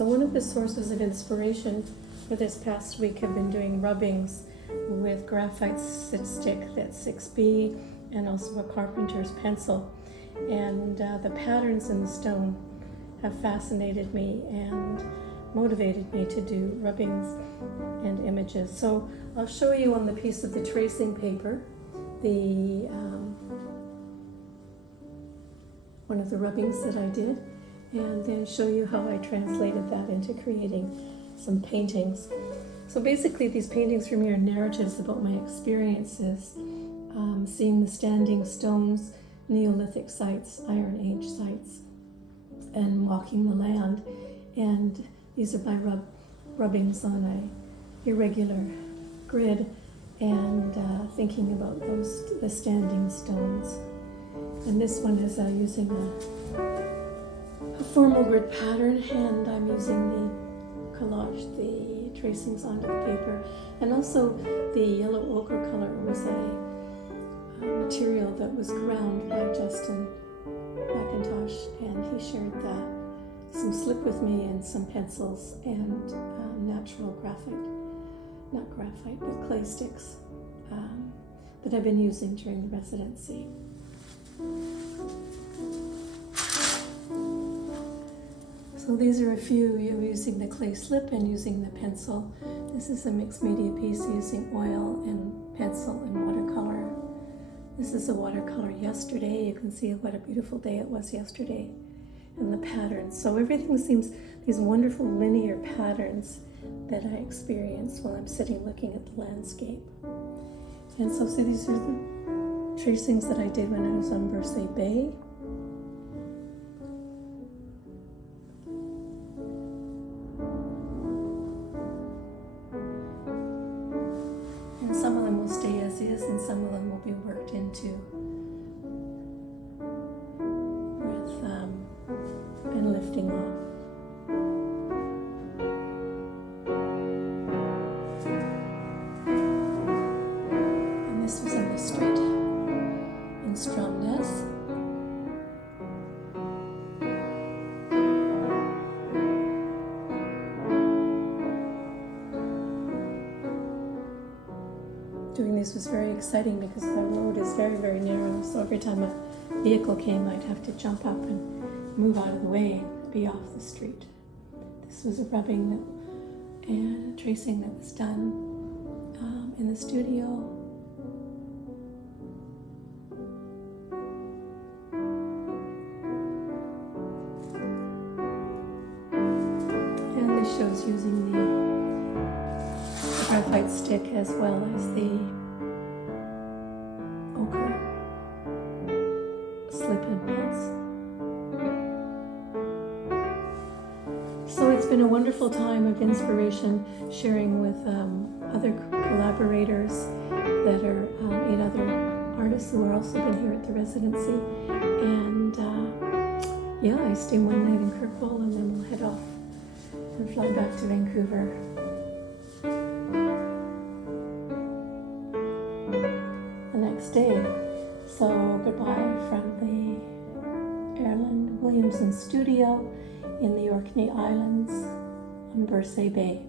So one of the sources of inspiration for this past week have been doing rubbings with graphite stick that's 6B and also a carpenter's pencil. And the patterns in the stone have fascinated me and motivated me to do rubbings and images. So I'll show you on the piece of the tracing paper the one of the rubbings that I did, and then show you how I translated that into creating some paintings. So basically these paintings for me are narratives about my experiences, seeing the standing stones, Neolithic sites, Iron Age sites, and walking the land. And these are my rubbings on a irregular grid, and thinking about the standing stones. And this one is using a formal grid pattern, and I'm using the collage, the tracings onto the paper. And also the yellow ochre color was a material that was ground by Justin McIntosh, and he shared some slip with me and some pencils and natural but clay sticks that I've been using during the residency. So these are a few using the clay slip and using the pencil. This is a mixed media piece using oil and pencil and watercolor. This is a watercolor yesterday. You can see what a beautiful day it was yesterday, and the patterns. So everything seems, these wonderful linear patterns that I experience while I'm sitting looking at the landscape. And so see, these are the tracings that I did when I was on Bursay Bay. And some of them will stay as is, and some of them will be worked into with and lifting off. And this was on the street in Stromness. Doing these was very exciting because the road is very, very narrow, so every time a vehicle came, I'd have to jump up and move out of the way and be off the street. This was a rubbing and a tracing that was done in the studio. And this shows using the graphite stick as well as the ochre slip and pens. So it's been a wonderful time of inspiration, sharing with other collaborators that are 8 other artists who are also been here at the residency. And yeah, I stay one night in Kirkwall, and then we'll head off and fly back to Vancouver. The next day. So goodbye from the Erland Williamson studio in the Orkney Islands on Bursay Bay.